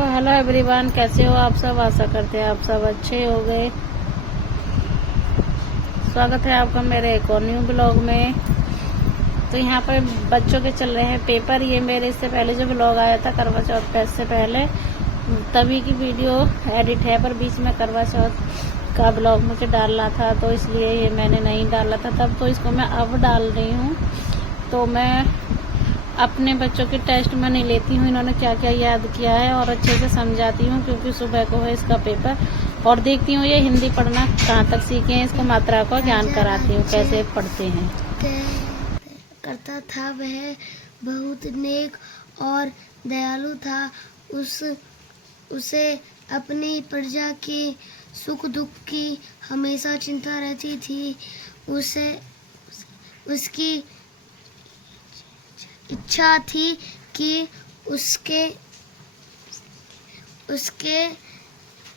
तो hello everyone, कैसे हो आप सब। आशा करते हैं आप सब अच्छे हो गए। स्वागत है आपका मेरे एक और न्यू ब्लॉग में। तो यहाँ पर बच्चों के चल रहे हैं पेपर। ये मेरे इससे पहले जो ब्लॉग आया था करवा चौथ से पहले, तभी की वीडियो एडिट है, पर बीच में करवा चौथ का ब्लॉग मुझे डालना था तो इसलिए ये मैंने नहीं डाला था तब। तो इसको मैं अब डाल रही हूँ। तो मैं अपने बच्चों के टेस्ट में नहीं लेती हूँ इन्होंने क्या क्या याद किया है, और अच्छे से समझाती हूँ क्योंकि सुबह को है इसका पेपर। और देखती हूँ ये हिंदी पढ़ना कहाँ तक सीखे हैं, इसको मात्रा का ज्ञान कराती हूँ कैसे पढ़ते हैं। करता था वह बहुत नेक और दयालु था। उसे अपनी प्रजा के सुख दुख की हमेशा चिंता रहती थी। उसकी इच्छा थी कि उसके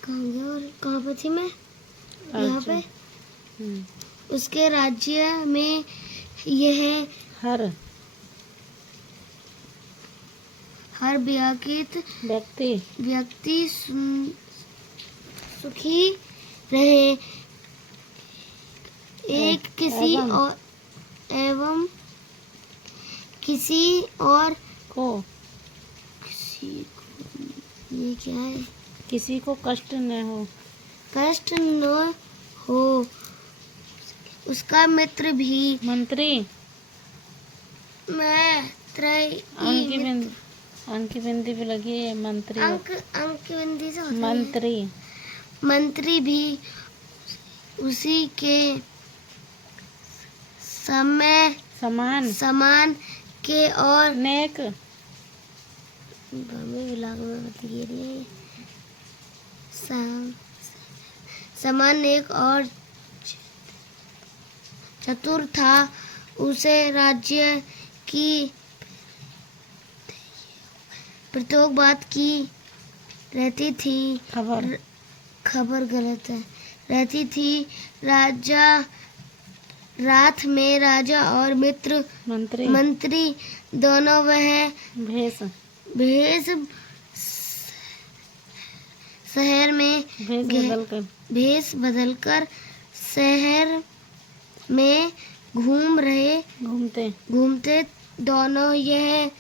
कहाँ पे थी मैं यहाँ पे उसके राज्य में यह हर व्यक्ति सुखी रहे। एक किसी और ये क्या है, किसी को कष्ट न हो उसका मित्र भी अंक की बिंदी भी लगी है। मंत्री अंक की बिंदी से होती है। मंत्री भी उसी के समान के और नेक समान एक और चतुर था। उसे राज्य की प्रत्येक बात की रहती थी खबर गलत है रहती थी। रात में राजा और मंत्री दोनों वह भेष शहर में भेष बदलकर शहर में घूमते दोनों यह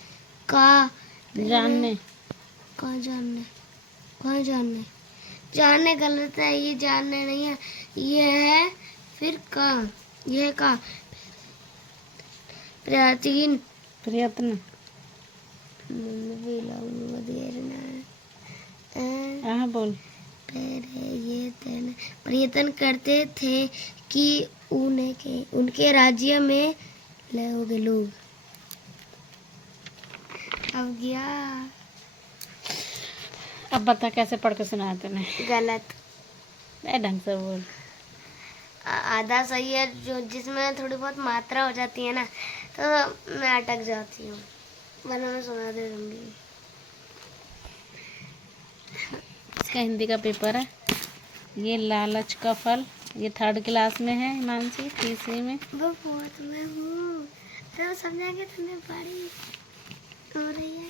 जानने गलत है, ये जानने नहीं है, यह है फिर यह प्रयत्न बोल प्रयत्न करते थे कि उनके राज्य में लोग अब गया। अब बता कैसे पढ़ के सुनाया तूने। गलत ढंग से बोल। आधा सही है, जो जिसमें थोड़ी बहुत मात्रा हो जाती है ना तो मैं अटक जाती हूँ, वरना मैं सुना दे दूंगी। इसका हिंदी का पेपर है। ये लालच का फल, ये 3rd क्लास में है हिमांशी, तीसरी में। वो बहुत मैं हूँ तो समझा के तुमने पढ़ी हो रही है।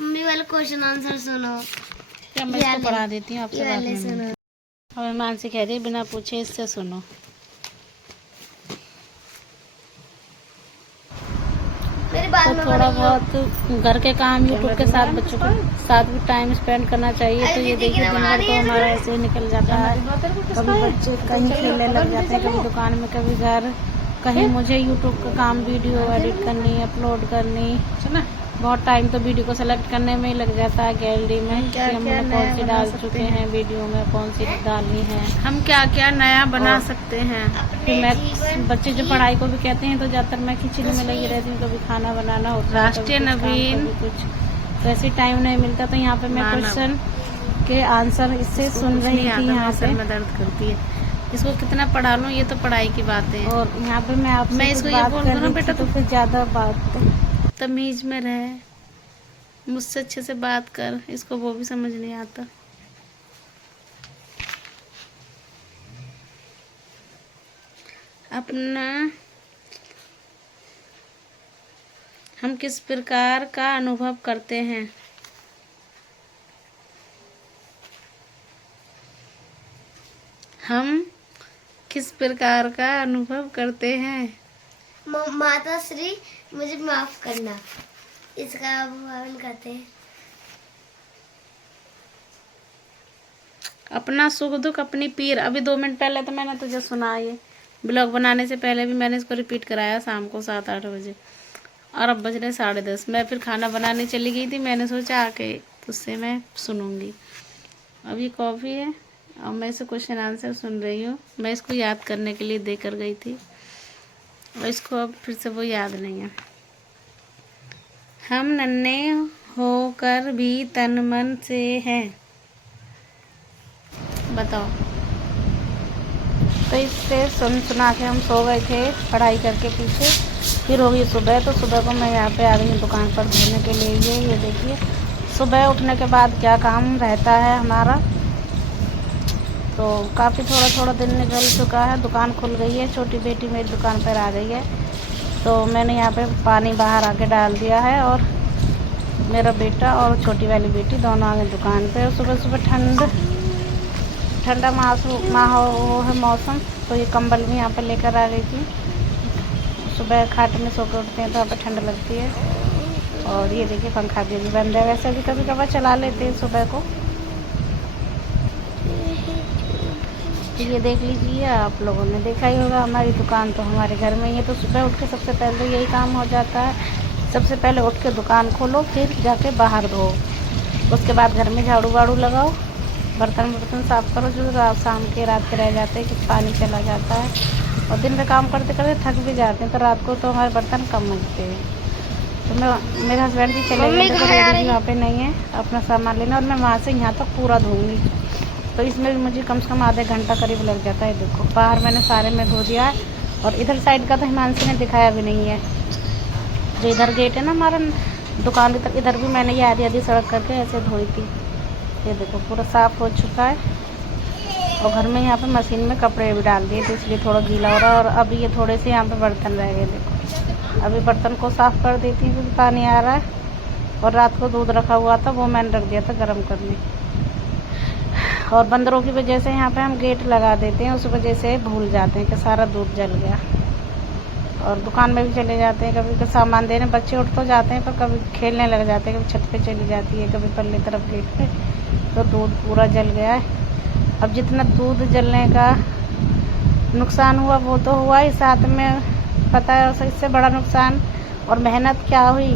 मम्मी वाला क्वेश्चन आंसर सुनो। क्या मैं इसको पढ़ा देती हूँ आपसे बात सुनो। में। और हिमांशी कह रही बिना पूछे इससे सुनो। तो थोड़ा बहुत घर के काम यूट्यूब के साथ बच्चों के साथ भी टाइम स्पेंड करना चाहिए। तो ये देखिए दिन भर तो हमारा ऐसे ही निकल जाता है। कभी बच्चे कहीं खेलने लग जाते हैं, कभी दुकान में, कभी घर, कहीं मुझे यूट्यूब का काम वीडियो एडिट करनी, अपलोड करनी। बहुत टाइम तो वीडियो को सेलेक्ट करने में ही लग जाता है, गैलरी में कि हमने कौन सी डाल चुके हैं वीडियो में, कौन सी डालनी है, हम क्या क्या नया बना सकते हैं। फिर मैं बच्चे जो पढ़ाई को भी कहते हैं तो ज़्यादातर मैं किचन में लगी रहती हूँ। कभी खाना बनाना होता है, राष्ट्रीय नवीन कुछ, तो ऐसे टाइम नहीं मिलता। तो यहाँ पे मैं क्वेश्चन के आंसर इससे सुन रही थी। यहाँ पे दर्द करती है, इसको कितना पढ़ा लूँ, ये तो पढ़ाई की बात है। और यहाँ पे मैं इसको ये बोल रहा हूँ बेटा तो फिर ज़्यादा बात तमीज में रहे, मुझसे अच्छे से बात कर, इसको वो भी समझ नहीं आता। अपना हम किस प्रकार का अनुभव करते हैं। हम किस प्रकार का अनुभव करते हैं? माता श्री मुझे माफ करना, इसका अभिवादन करते हैं। अपना सुख दुख अपनी पीर। अभी 2 मिनट पहले तो मैंने तुझे सुना, ये ब्लॉग बनाने से पहले भी मैंने इसको रिपीट कराया शाम को 7-8 बजे, और अब बज रहे 10:30। मैं फिर खाना बनाने चली गई थी, मैंने सोचा आके तुझसे मैं सुनूंगी। अब ये कॉफ़ी है और मैं इसे क्वेश्चन आंसर सुन रही हूँ। मैं इसको याद करने के लिए देकर गई थी और इसको अब फिर से वो याद नहीं है। हम नन्हे होकर भी तन मन से हैं, बताओ। तो इससे सुना के हम सो गए थे पढ़ाई करके पीछे। फिर होगी सुबह, तो सुबह को मैं यहाँ पे आ गई हूँ दुकान पर धोने के लिए। ये देखिए सुबह उठने के बाद क्या काम रहता है हमारा। तो काफ़ी थोड़ा दिन निकल चुका है, दुकान खुल गई है, छोटी बेटी मेरी दुकान पर आ गई है। तो मैंने यहाँ पे पानी बाहर आके डाल दिया है और मेरा बेटा और छोटी वाली बेटी दोनों आ गए दुकान पे। और सुबह सुबह ठंडा हो है मौसम, तो ये कंबल भी यहाँ पर लेकर आ गई थी। सुबह खाट में सो के उठते हैं तो यहाँ पर ठंड लगती है। और ये देखिए पंखा भी बंद है, वैसे भी कभी कभार चला लेते हैं सुबह को। ये देख लीजिए, आप लोगों ने देखा ही होगा, हमारी दुकान तो हमारे घर में ही है। तो सुबह उठ के सबसे पहले तो यही काम हो जाता है। सबसे पहले उठ के दुकान खोलो, फिर जाके बाहर धो, उसके बाद घर में झाड़ू वाड़ू लगाओ, बर्तन साफ़ करो जो शाम के रात के रह जाते हैं, कि पानी चला जाता है। और दिन में काम करते करते थक भी जाते हैं, तो रात को तो हमारे बर्तन कम मंजते हैं। तो मेरे हस्बैंड भी चले गए, तो रेडी भी वहाँ पे नहीं है अपना सामान लेना, और मैं वहाँ से यहाँ तक पूरा धोऊँगी। तो इसमें भी मुझे कम से कम आधे घंटा करीब लग जाता है। देखो बाहर मैंने सारे में धो दिया है, और इधर साइड का तो हिमांशी ने दिखाया भी नहीं है। जो इधर गेट है ना हमारा दुकान, इधर भी मैंने ये आधी सड़क करके ऐसे धोई थी। ये देखो पूरा साफ़ हो चुका है। और घर में यहाँ पे मशीन में कपड़े भी डाल दिए, तो इसलिए थोड़ा गीला हो रहा है। और अभी ये थोड़े से यहाँ पे बर्तन रह गए, देखो अभी बर्तन को साफ़ कर देती हूँ क्योंकि पानी आ रहा है। और रात को दूध रखा हुआ था, वो मैंने रख दिया था गर्म करने। और बंदरों की वजह से यहाँ पे हम गेट लगा देते हैं, उस वजह से भूल जाते हैं कि सारा दूध जल गया। और दुकान में भी चले जाते हैं कभी सामान देने, बच्चे उठ तो जाते हैं पर कभी खेलने लग जाते हैं, कभी छत पे चली जाती है, कभी पल्ले तरफ गेट पे, तो दूध पूरा जल गया है। अब जितना दूध जलने का नुकसान हुआ वो तो हुआ ही, साथ में पता है इससे बड़ा नुकसान और मेहनत क्या हुई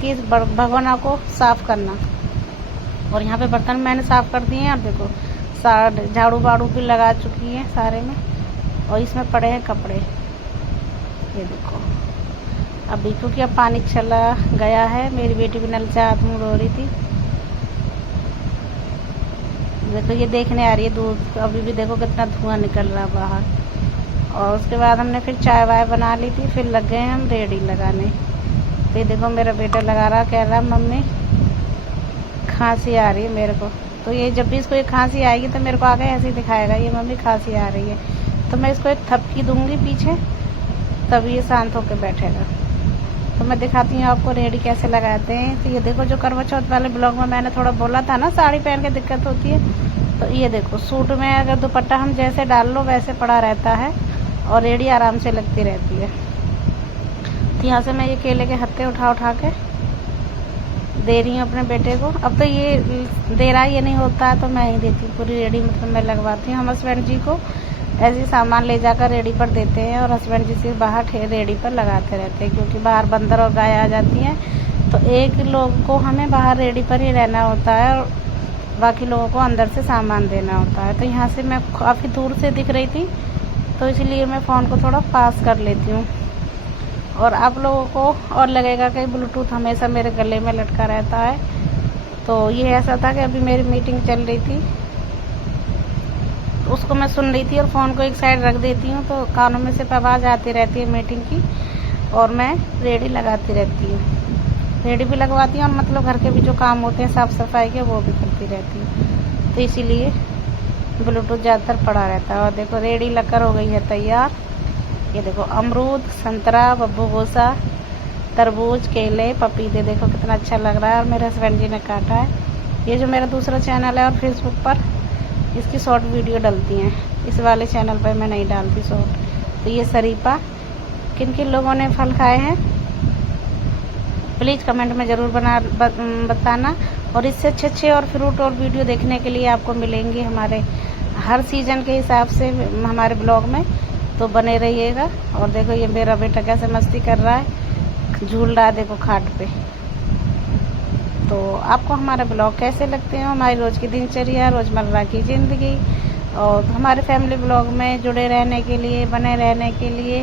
कि भगोना को साफ़ करना। और यहाँ पे बर्तन मैंने साफ़ कर दिए हैं, और देखो झाड़ू वाड़ू भी लगा चुकी है सारे में, और इसमें पड़े हैं कपड़े। ये देखो अभी क्योंकि अब पानी चला गया है, मेरी बेटी भी नल से हाथ मुँह धो रही थी। देखो ये देखने आ रही है दूध, अभी भी देखो कितना धुआं निकल रहा बाहर। और उसके बाद हमने फिर चाय वाय बना ली थी, फिर लग गए हम रेडी लगाने। तो ये देखो मेरा बेटा लगा रहा, कह रहा मम्मी खांसी आ रही है मेरे को। तो ये जब भी इसको ये खांसी आएगी तो मेरे को आगे ऐसे ही दिखाएगा, ये मम्मी खांसी आ रही है। तो मैं इसको एक थपकी दूंगी पीछे, तब ये शांत होकर बैठेगा। तो मैं दिखाती हूँ आपको रेडी कैसे लगाते हैं। तो ये देखो जो करवा चौथ वाले ब्लॉग में मैंने थोड़ा बोला था ना साड़ी पहन के दिक्कत होती है, तो ये देखो सूट में अगर दुपट्टा हम जैसे डाल लो वैसे पड़ा रहता है और रेडी आराम से लगती रहती है। तो यहाँ से मैं ये केले के हत्थे उठा के दे रही हूँ अपने बेटे को। अब तो ये दे रहा ये नहीं होता है तो मैं ही देती हूँ पूरी रेडी, मतलब मैं लगवाती हूँ। हम हस्बैंड जी को ऐसे सामान ले जाकर रेडी पर देते हैं और हस्बैंड जी से बाहर रेडी पर लगाते रहते हैं, क्योंकि बाहर बंदर और गाय आ जाती हैं। तो एक लोग को हमें बाहर रेडी पर ही रहना होता है और बाकी लोगों को अंदर से सामान देना होता है। तो यहाँ से मैं काफ़ी दूर से दिख रही थी, तो इसलिए मैं फ़ोन को थोड़ा पास कर लेती हूँ। और आप लोगों को और लगेगा कि ब्लूटूथ हमेशा मेरे गले में लटका रहता है। तो ये ऐसा था कि अभी मेरी मीटिंग चल रही थी, उसको मैं सुन रही थी और फ़ोन को एक साइड रख देती हूँ, तो कानों में से आवाज़ आती रहती है मीटिंग की, और मैं रेडी लगाती रहती हूँ। रेडी भी लगवाती हूँ और मतलब घर के भी जो काम होते हैं साफ़ सफाई के वो भी करती रहती हूँ, तो इसीलिए ब्लूटूथ ज़्यादातर पड़ा रहता है। और देखो रेडी लगकर हो गई है तैयार। ये देखो अमरूद, संतरा, बब्बू गोसा, तरबूज, केले, पपीते, देखो कितना अच्छा लग रहा है। और मेरे हस्बैंड जी ने काटा है। ये जो मेरा दूसरा चैनल है और फेसबुक पर इसकी शॉर्ट वीडियो डलती हैं, इस वाले चैनल पर मैं नहीं डालती शॉर्ट। तो ये शरीफा किन किन लोगों ने फल खाए हैं प्लीज़ कमेंट में ज़रूर बताना। और इससे अच्छे और फ्रूट और वीडियो देखने के लिए आपको मिलेंगे हमारे हर सीज़न के हिसाब से हमारे ब्लॉग में, तो बने रहिएगा। और देखो ये मेरा बेटा कैसे मस्ती कर रहा है, झूल रहा है देखो खाट पे। तो आपको हमारे ब्लॉग कैसे लगते हैं, हमारी रोज़ की दिनचर्या, रोज़मर्रा की ज़िंदगी, और हमारे फैमिली ब्लॉग में जुड़े रहने के लिए, बने रहने के लिए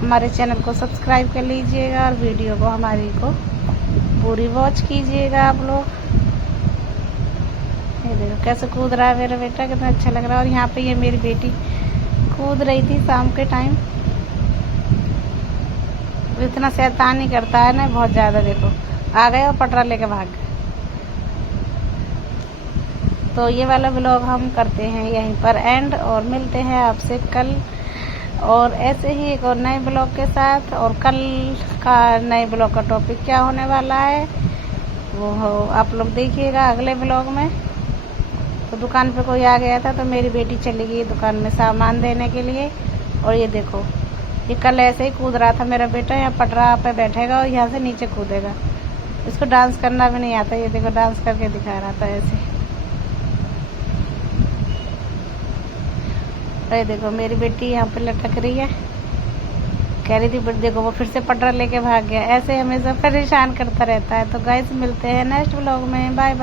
हमारे चैनल को सब्सक्राइब कर लीजिएगा और वीडियो को हमारी को पूरी वॉच कीजिएगा आप लोग। ये देखो कैसे कूद रहा है मेरा बेटा, कितना अच्छा लग रहा है। और यहाँ पे ये मेरी बेटी कूद रही थी शाम के टाइम, इतना शैतानी करता है ना बहुत ज़्यादा। देखो आ गए और पटरा लेके भाग गए। तो ये वाला ब्लॉग हम करते हैं यहीं पर एंड, और मिलते हैं आपसे कल और ऐसे ही एक और नए ब्लॉग के साथ। और कल का नए ब्लॉग का टॉपिक क्या होने वाला है वो आप लोग देखिएगा अगले ब्लॉग में। तो दुकान पे कोई आ गया था तो मेरी बेटी चली गई दुकान में सामान देने के लिए। और ये देखो ये कल ऐसे ही कूद रहा था मेरा बेटा, यहाँ पटरा पे बैठेगा और यहाँ से नीचे कूदेगा। इसको डांस करना भी नहीं आता, ये देखो डांस करके दिखा रहा था ऐसे। अरे देखो मेरी बेटी यहाँ पे लटक रही है, कह रही थी बट देखो वो फिर से पटरा लेके भाग गया। ऐसे हमेशा परेशान करता रहता है। तो गाइस मिलते हैं नेक्स्ट ब्लॉग में, बाय बाय।